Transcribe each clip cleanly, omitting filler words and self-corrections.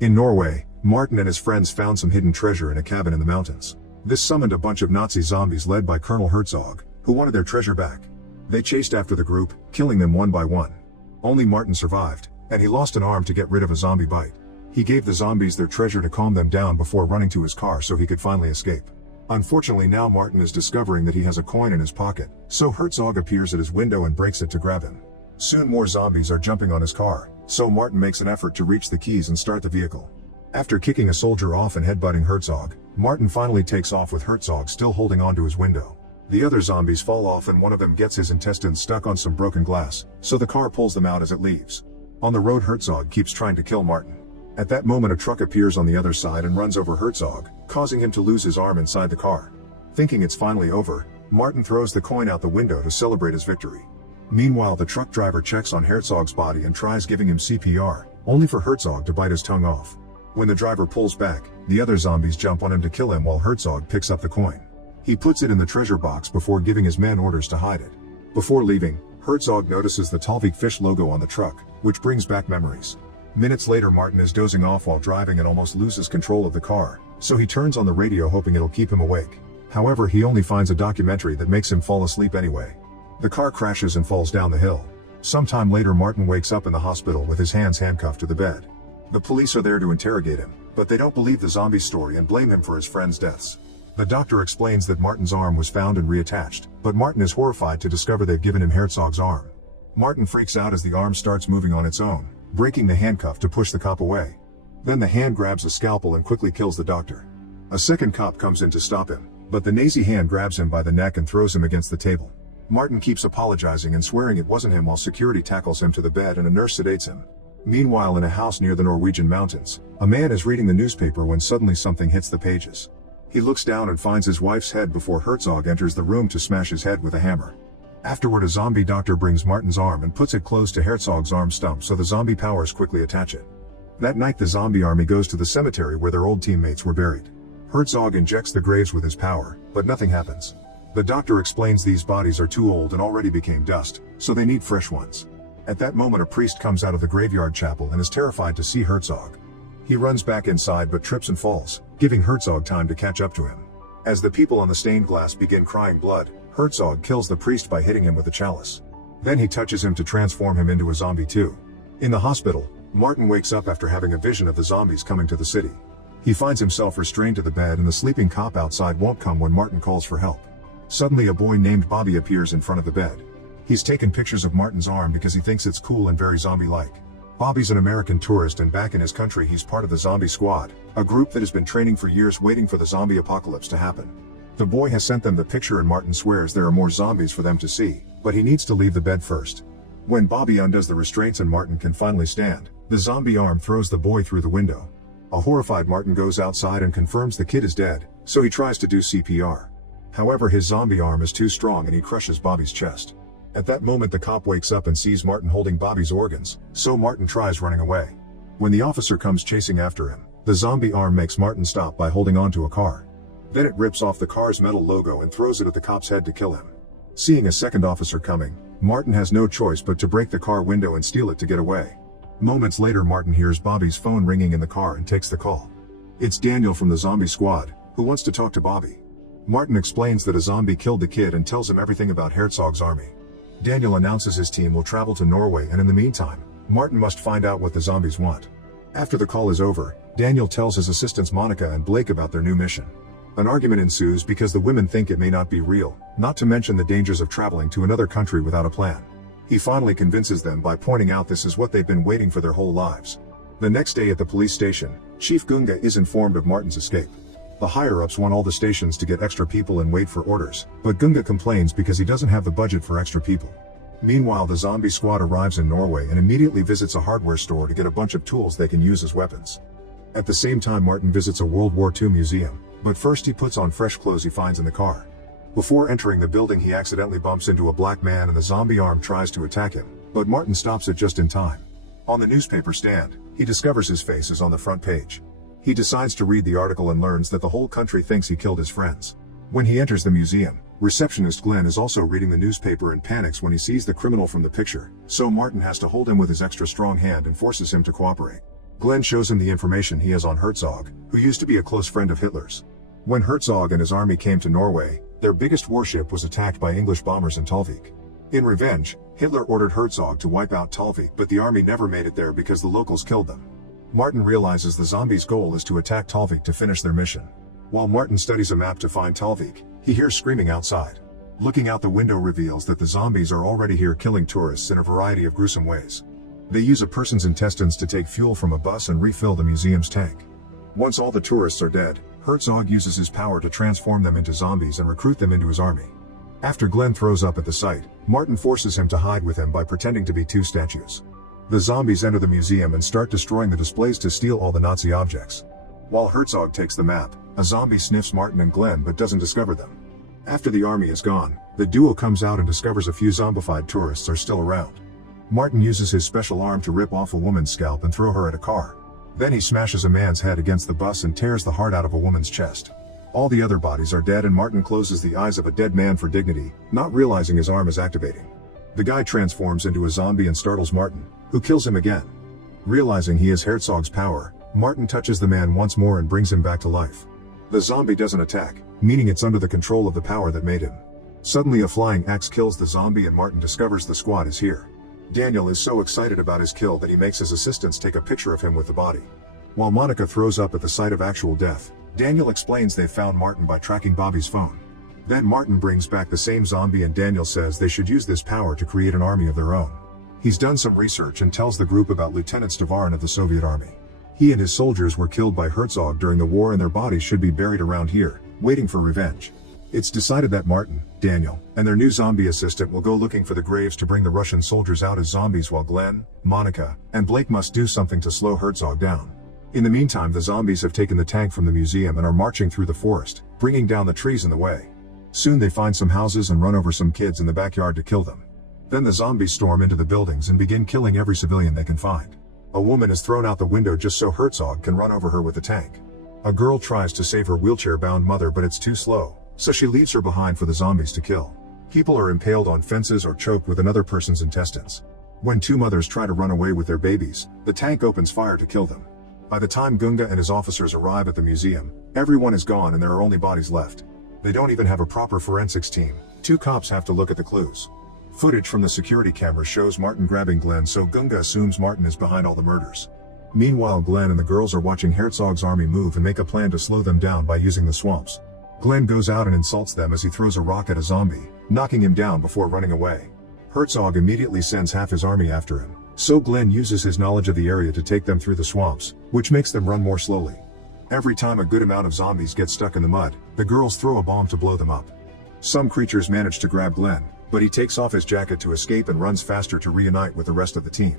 In Norway, Martin and his friends found some hidden treasure in a cabin in the mountains. This summoned a bunch of Nazi zombies led by Colonel Herzog, who wanted their treasure back. They chased after the group, killing them one by one. Only Martin survived, and he lost an arm to get rid of a zombie bite. He gave the zombies their treasure to calm them down before running to his car so he could finally escape. Unfortunately, now Martin is discovering that he has a coin in his pocket, so Herzog appears at his window and breaks it to grab him. Soon more zombies are jumping on his car, so Martin makes an effort to reach the keys and start the vehicle. After kicking a soldier off and headbutting Herzog, Martin finally takes off with Herzog still holding onto his window. The other zombies fall off and one of them gets his intestines stuck on some broken glass, so the car pulls them out as it leaves. On the road, Herzog keeps trying to kill Martin. At that moment, a truck appears on the other side and runs over Herzog, causing him to lose his arm inside the car. Thinking it's finally over, Martin throws the coin out the window to celebrate his victory. Meanwhile, the truck driver checks on Herzog's body and tries giving him CPR, only for Herzog to bite his tongue off. When the driver pulls back, the other zombies jump on him to kill him while Herzog picks up the coin. He puts it in the treasure box before giving his men orders to hide it. Before leaving, Herzog notices the Talvik fish logo on the truck, which brings back memories. Minutes later, Martin is dozing off while driving and almost loses control of the car, so he turns on the radio hoping it'll keep him awake. However, he only finds a documentary that makes him fall asleep anyway. The car crashes and falls down the hill. Sometime later, Martin wakes up in the hospital with his hands handcuffed to the bed. The police are there to interrogate him, but they don't believe the zombie story and blame him for his friends' deaths. The doctor explains that Martin's arm was found and reattached, but Martin is horrified to discover they've given him Herzog's arm. Martin freaks out as the arm starts moving on its own, breaking the handcuff to push the cop away. Then the hand grabs a scalpel and quickly kills the doctor. A second cop comes in to stop him, but the Nazi hand grabs him by the neck and throws him against the table. Martin keeps apologizing and swearing it wasn't him while security tackles him to the bed and a nurse sedates him. Meanwhile, in a house near the Norwegian mountains, a man is reading the newspaper when suddenly something hits the pages. He looks down and finds his wife's head before Herzog enters the room to smash his head with a hammer. Afterward, a zombie doctor brings Martin's arm and puts it close to Herzog's arm stump so the zombie powers quickly attach it. That night, the zombie army goes to the cemetery where their old teammates were buried. Herzog injects the graves with his power, but nothing happens. The doctor explains these bodies are too old and already became dust, so they need fresh ones. At that moment, a priest comes out of the graveyard chapel and is terrified to see Herzog. He runs back inside but trips and falls, giving Herzog time to catch up to him. As the people on the stained glass begin crying blood, Herzog kills the priest by hitting him with a chalice. Then he touches him to transform him into a zombie too. In the hospital, Martin wakes up after having a vision of the zombies coming to the city. He finds himself restrained to the bed and the sleeping cop outside won't come when Martin calls for help. Suddenly, a boy named Bobby appears in front of the bed. He's taken pictures of Martin's arm because he thinks it's cool and very zombie-like. Bobby's an American tourist, and back in his country he's part of the Zombie Squad, a group that has been training for years waiting for the zombie apocalypse to happen. The boy has sent them the picture and Martin swears there are more zombies for them to see, but he needs to leave the bed first. When Bobby undoes the restraints and Martin can finally stand, the zombie arm throws the boy through the window. A horrified Martin goes outside and confirms the kid is dead, so he tries to do CPR. However, his zombie arm is too strong and he crushes Bobby's chest. At that moment, the cop wakes up and sees Martin holding Bobby's organs, so Martin tries running away. When the officer comes chasing after him, the zombie arm makes Martin stop by holding onto a car. Then it rips off the car's metal logo and throws it at the cop's head to kill him. Seeing a second officer coming, Martin has no choice but to break the car window and steal it to get away. Moments later, Martin hears Bobby's phone ringing in the car and takes the call. It's Daniel from the Zombie Squad, who wants to talk to Bobby. Martin explains that a zombie killed the kid and tells him everything about Herzog's army. Daniel announces his team will travel to Norway, and in the meantime, Martin must find out what the zombies want. After the call is over, Daniel tells his assistants Monica and Blake about their new mission. An argument ensues because the women think it may not be real, not to mention the dangers of traveling to another country without a plan. He finally convinces them by pointing out this is what they've been waiting for their whole lives. The next day at the police station, Chief Gunga is informed of Martin's escape. The higher-ups want all the stations to get extra people and wait for orders, but Gunga complains because he doesn't have the budget for extra people. Meanwhile, the zombie squad arrives in Norway and immediately visits a hardware store to get a bunch of tools they can use as weapons. At the same time, Martin visits a World War II museum, but first he puts on fresh clothes he finds in the car. Before entering the building, he accidentally bumps into a black man and the zombie arm tries to attack him, but Martin stops it just in time. On the newspaper stand, he discovers his face is on the front page. He decides to read the article and learns that the whole country thinks he killed his friends. When he enters the museum, receptionist Glenn is also reading the newspaper and panics when he sees the criminal from the picture, so Martin has to hold him with his extra strong hand and forces him to cooperate. Glenn shows him the information he has on Herzog, who used to be a close friend of Hitler's. When Herzog and his army came to Norway, their biggest warship was attacked by English bombers in Talvik. In revenge, Hitler ordered Herzog to wipe out Talvik, but the army never made it there because the locals killed them. Martin realizes the zombies' goal is to attack Talvik to finish their mission. While Martin studies a map to find Talvik, he hears screaming outside. Looking out the window reveals that the zombies are already here killing tourists in a variety of gruesome ways. They use a person's intestines to take fuel from a bus and refill the museum's tank. Once all the tourists are dead, Herzog uses his power to transform them into zombies and recruit them into his army. After Glenn throws up at the sight, Martin forces him to hide with him by pretending to be two statues. The zombies enter the museum and start destroying the displays to steal all the Nazi objects. While Herzog takes the map, a zombie sniffs Martin and Glenn but doesn't discover them. After the army is gone, the duo comes out and discovers a few zombified tourists are still around. Martin uses his special arm to rip off a woman's scalp and throw her at a car. Then he smashes a man's head against the bus and tears the heart out of a woman's chest. All the other bodies are dead and Martin closes the eyes of a dead man for dignity, not realizing his arm is activating. The guy transforms into a zombie and startles Martin, who kills him again. Realizing he has Herzog's power, Martin touches the man once more and brings him back to life. The zombie doesn't attack, meaning it's under the control of the power that made him. Suddenly a flying axe kills the zombie and Martin discovers the squad is here. Daniel is so excited about his kill that he makes his assistants take a picture of him with the body. While Monica throws up at the sight of actual death, Daniel explains they found Martin by tracking Bobby's phone. Then Martin brings back the same zombie and Daniel says they should use this power to create an army of their own. He's done some research and tells the group about Lieutenant Stavarin of the Soviet Army. He and his soldiers were killed by Herzog during the war and their bodies should be buried around here, waiting for revenge. It's decided that Martin, Daniel, and their new zombie assistant will go looking for the graves to bring the Russian soldiers out as zombies while Glenn, Monica, and Blake must do something to slow Herzog down. In the meantime, the zombies have taken the tank from the museum and are marching through the forest, bringing down the trees in the way. Soon they find some houses and run over some kids in the backyard to kill them. Then the zombies storm into the buildings and begin killing every civilian they can find. A woman is thrown out the window just so Herzog can run over her with the tank. A girl tries to save her wheelchair-bound mother but it's too slow, so she leaves her behind for the zombies to kill. People are impaled on fences or choked with another person's intestines. When two mothers try to run away with their babies, the tank opens fire to kill them. By the time Gunga and his officers arrive at the museum, everyone is gone and there are only bodies left. They don't even have a proper forensics team. Two cops have to look at the clues. Footage from the security camera shows Martin grabbing Glenn, so Gunga assumes Martin is behind all the murders. Meanwhile, Glenn and the girls are watching Herzog's army move and make a plan to slow them down by using the swamps. Glenn goes out and insults them as he throws a rock at a zombie, knocking him down before running away. Herzog immediately sends half his army after him, so Glenn uses his knowledge of the area to take them through the swamps, which makes them run more slowly. Every time a good amount of zombies get stuck in the mud, the girls throw a bomb to blow them up. Some creatures manage to grab Glenn, but he takes off his jacket to escape and runs faster to reunite with the rest of the team.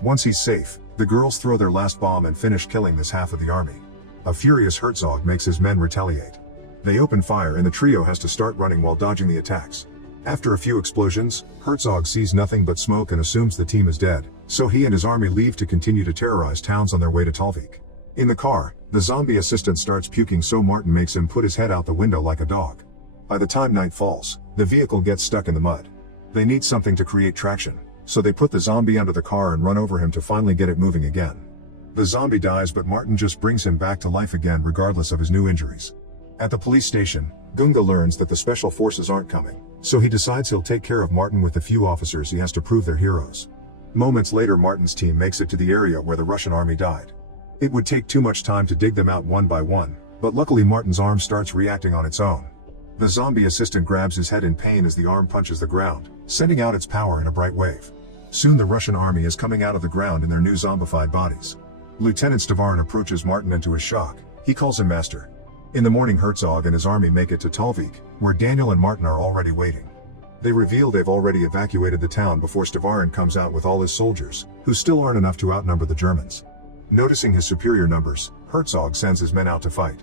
Once he's safe, the girls throw their last bomb and finish killing this half of the army. A furious Herzog makes his men retaliate. They open fire and the trio has to start running while dodging the attacks. After a few explosions, Herzog sees nothing but smoke and assumes the team is dead, so he and his army leave to continue to terrorize towns on their way to Talvik. In the car, the zombie assistant starts puking, so Martin makes him put his head out the window like a dog. By the time night falls, the vehicle gets stuck in the mud. They need something to create traction, so they put the zombie under the car and run over him to finally get it moving again. The zombie dies, but Martin just brings him back to life again regardless of his new injuries. At the police station, Gunga learns that the special forces aren't coming, so he decides he'll take care of Martin with the few officers he has to prove they're heroes. Moments later, Martin's team makes it to the area where the Russian army died. It would take too much time to dig them out one by one, but luckily Martin's arm starts reacting on its own. The zombie assistant grabs his head in pain as the arm punches the ground, sending out its power in a bright wave. Soon the Russian army is coming out of the ground in their new zombified bodies. Lieutenant Stavarin approaches Martin, and to his shock, he calls him master. In the morning, Herzog and his army make it to Talvik, where Daniel and Martin are already waiting. They reveal they've already evacuated the town before Stavarin comes out with all his soldiers, who still aren't enough to outnumber the Germans. Noticing his superior numbers, Herzog sends his men out to fight.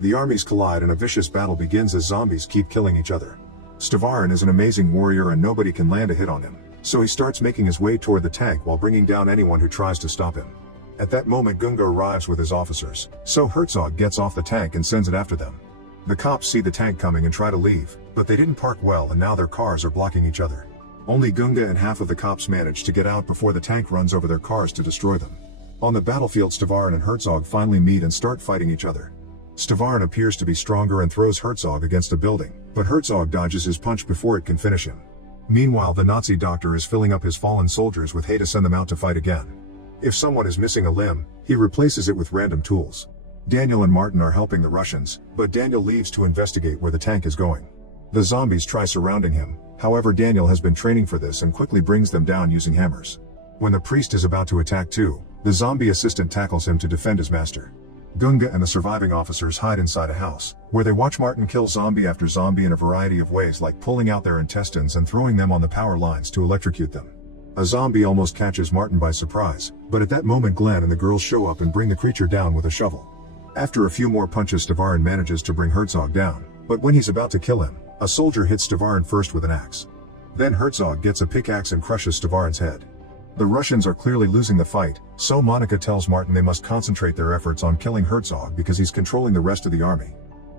The armies collide and a vicious battle begins as zombies keep killing each other. Stavarin is an amazing warrior and nobody can land a hit on him, so he starts making his way toward the tank while bringing down anyone who tries to stop him. At that moment, Gunga arrives with his officers, so Herzog gets off the tank and sends it after them. The cops see the tank coming and try to leave, but they didn't park well and now their cars are blocking each other. Only Gunga and half of the cops manage to get out before the tank runs over their cars to destroy them. On the battlefield, Stavarin and Herzog finally meet and start fighting each other. Stavarin appears to be stronger and throws Herzog against a building, but Herzog dodges his punch before it can finish him. Meanwhile, the Nazi doctor is filling up his fallen soldiers with hay to send them out to fight again. If someone is missing a limb, he replaces it with random tools. Daniel and Martin are helping the Russians, but Daniel leaves to investigate where the tank is going. The zombies try surrounding him, however Daniel has been training for this and quickly brings them down using hammers. When the priest is about to attack too, the zombie assistant tackles him to defend his master. Gunga and the surviving officers hide inside a house, where they watch Martin kill zombie after zombie in a variety of ways, like pulling out their intestines and throwing them on the power lines to electrocute them. A zombie almost catches Martin by surprise, but at that moment Glenn and the girls show up and bring the creature down with a shovel. After a few more punches, Stavarin manages to bring Herzog down, but when he's about to kill him, a soldier hits Stavarin first with an axe. Then Herzog gets a pickaxe and crushes Stavarin's head. The Russians are clearly losing the fight, so Monica tells Martin they must concentrate their efforts on killing Herzog because he's controlling the rest of the army.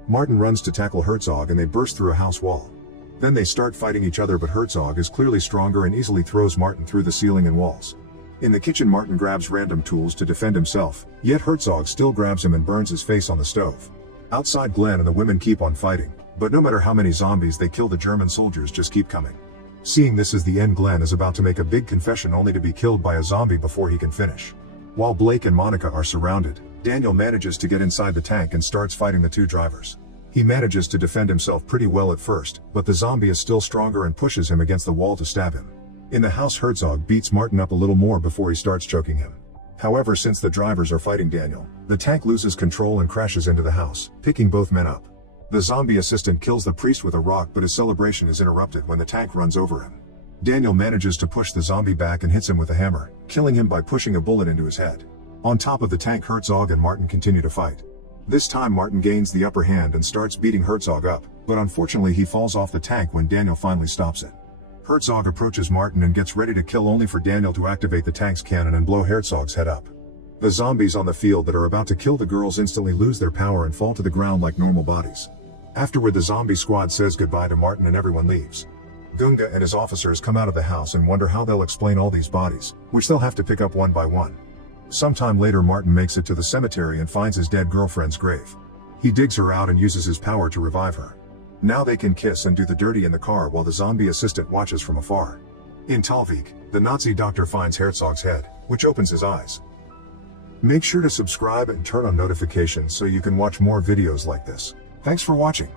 Martin runs to tackle Herzog and they burst through a house wall. Then they start fighting each other, but Herzog is clearly stronger and easily throws Martin through the ceiling and walls. In the kitchen, Martin grabs random tools to defend himself, yet Herzog still grabs him and burns his face on the stove. Outside, Glenn and the women keep on fighting, but no matter how many zombies they kill, the German soldiers just keep coming. Seeing this is the end, Glenn is about to make a big confession only to be killed by a zombie before he can finish. While Blake and Monica are surrounded, Daniel manages to get inside the tank and starts fighting the two drivers. He manages to defend himself pretty well at first, but the zombie is still stronger and pushes him against the wall to stab him. In the house, Herzog beats Martin up a little more before he starts choking him. However, since the drivers are fighting Daniel, the tank loses control and crashes into the house, picking both men up. The zombie assistant kills the priest with a rock, but his celebration is interrupted when the tank runs over him. Daniel manages to push the zombie back and hits him with a hammer, killing him by pushing a bullet into his head. On top of the tank, Herzog and Martin continue to fight. This time Martin gains the upper hand and starts beating Herzog up, but unfortunately he falls off the tank when Daniel finally stops it. Herzog approaches Martin and gets ready to kill, only for Daniel to activate the tank's cannon and blow Herzog's head up. The zombies on the field that are about to kill the girls instantly lose their power and fall to the ground like normal bodies. Afterward, the zombie squad says goodbye to Martin and everyone leaves. Gunga and his officers come out of the house and wonder how they'll explain all these bodies, which they'll have to pick up one by one. Sometime later, Martin makes it to the cemetery and finds his dead girlfriend's grave. He digs her out and uses his power to revive her. Now they can kiss and do the dirty in the car while the zombie assistant watches from afar. In Talvik, the Nazi doctor finds Herzog's head, which opens his eyes. Make sure to subscribe and turn on notifications so you can watch more videos like this. Thanks for watching.